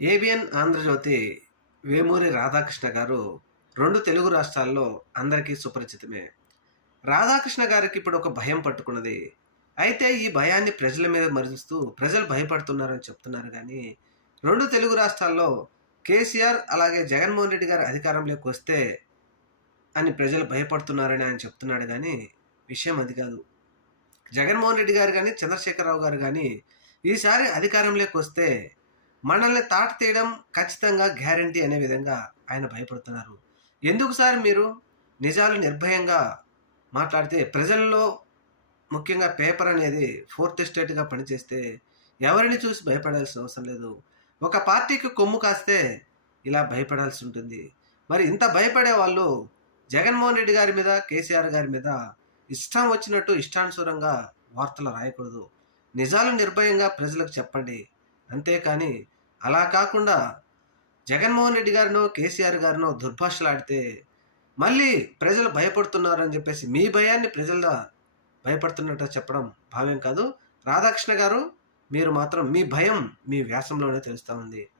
ABN Andhra Jyothi Vemuri Radhakrishna గారు రెండు తెలుగు రాష్ట్రాల్లో అందరికీ సుపరిచితమే. రాధాకృష్ణ గారికి ఇప్పుడు ఒక భయం పట్టుకున్నది. అయితే ఈ భయాన్ని ప్రజల మీద మరుస్తూ ప్రజలు భయపడుతున్నారని చెప్తున్నారు కానీ రెండు తెలుగు రాష్ట్రాల్లో కేసీఆర్ అలాగే జగన్మోహన్ రెడ్డి గారు అధికారంలోకి వస్తే అని ప్రజలు భయపడుతున్నారని ఆయన చెప్తున్నాడు కానీ విషయం అది కాదు. జగన్మోహన్ రెడ్డి గారు కానీ చంద్రశేఖరరావు గారు కానీ ఈసారి అధికారంలోకి వస్తే మనల్ని తాట తీయడం ఖచ్చితంగా గ్యారంటీ అనే విధంగా ఆయన భయపడుతున్నారు. ఎందుకు సార్ మీరు నిజాలు నిర్భయంగా మాట్లాడితే ప్రజల్లో ముఖ్యంగా పేపర్ అనేది ఫోర్త్ ఎస్టేట్గా పనిచేస్తే ఎవరిని చూసి భయపడాల్సిన అవసరం లేదు. ఒక పార్టీకి కొమ్ము కాస్తే ఇలా భయపడాల్సి ఉంటుంది. మరి ఇంత భయపడే వాళ్ళు జగన్మోహన్ రెడ్డి గారి మీద కేసీఆర్ గారి మీద ఇష్టం వచ్చినట్టు ఇష్టానుసూరంగా వార్తలు రాయకూడదు. నిజాలు నిర్భయంగా ప్రజలకు చెప్పండి. అంతేకాని అలా కాకుండా జగన్మోహన్ రెడ్డి గారినో కేసీఆర్ గారినో దుర్భాషలాడితే మళ్ళీ ప్రజలు భయపడుతున్నారని చెప్పేసి మీ భయాన్ని ప్రజల భయపడుతున్నట్టు చెప్పడం భావ్యం కాదు. రాధాకృష్ణ గారు మీరు మాత్రం మీ భయం మీ వ్యాసంలోనే తెలుస్తూ ఉంది.